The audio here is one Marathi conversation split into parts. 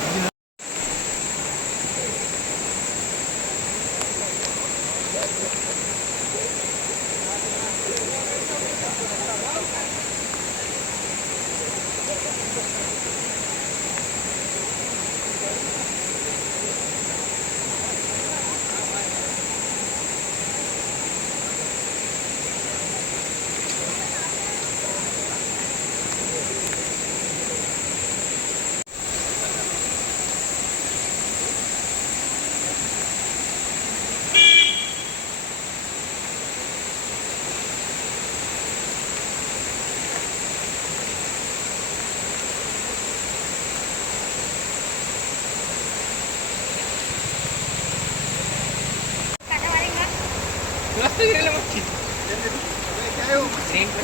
우리나라 Tá com a rede,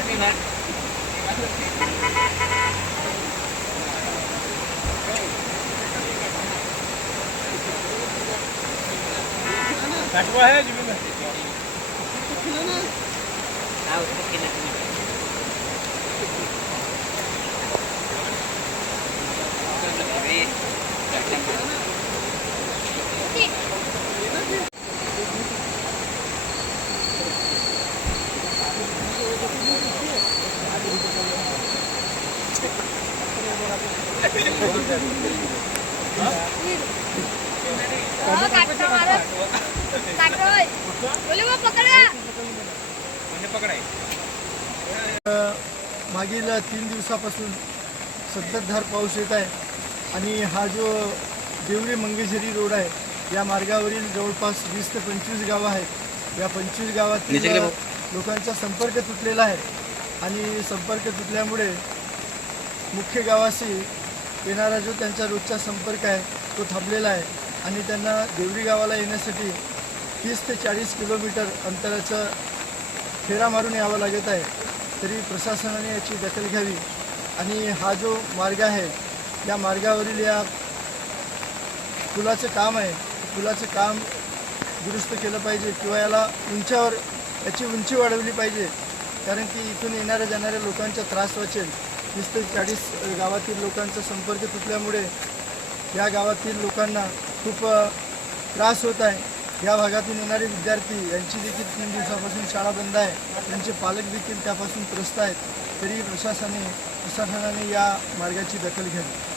viu, né? Tá com a rede, viu, né? Tá com a rede, viu, né? मागील तीन दिवसापासून संततधार पाऊस येत आहे आणि हा जो देवरी मंगेश्वरी रोड आहे या मार्गावरील जवळपास वीस ते पंचवीस गावं आहेत. या पंचवीस गावातील लोकांचा संपर्क तुटलेला आहे. आणि संपर्क तुटल्यामुळे मुख्य गावाशी येणारा जो त्यांचा रोजचा संपर्क आहे तो थांबलेला आहे. आणि त्यांना देवरी गावाला येण्यासाठी तीस ते चाळीस किलोमीटर अंतराचं फेरा मारून यावं लागत आहे. तरी प्रशासनाने याची दखल घ्यावी. आणि हा जो मार्ग आहे या मार्गावरील या पुलाचं काम आहे पुलाचं काम दुरुस्त केलं पाहिजे किंवा याला उंचावर याची उंची वाढवली पाहिजे. कारण की इथून येणाऱ्या जाणाऱ्या लोकांचा त्रास वाचेल. तीस ते चाळीस गावातील लोकांचा संपर्क तुटल्यामुळे या गावातील लोकांना खूप त्रास होत आहे. या भागातून येणारे विद्यार्थी यांची देखील तीन दिवसापासून शाळा बंद आहे. त्यांचे पालक देखील त्यापासून त्रस्त आहेत. तरी प्रशासनाने प्रशासनाने या मार्गाची दखल घ्यावी.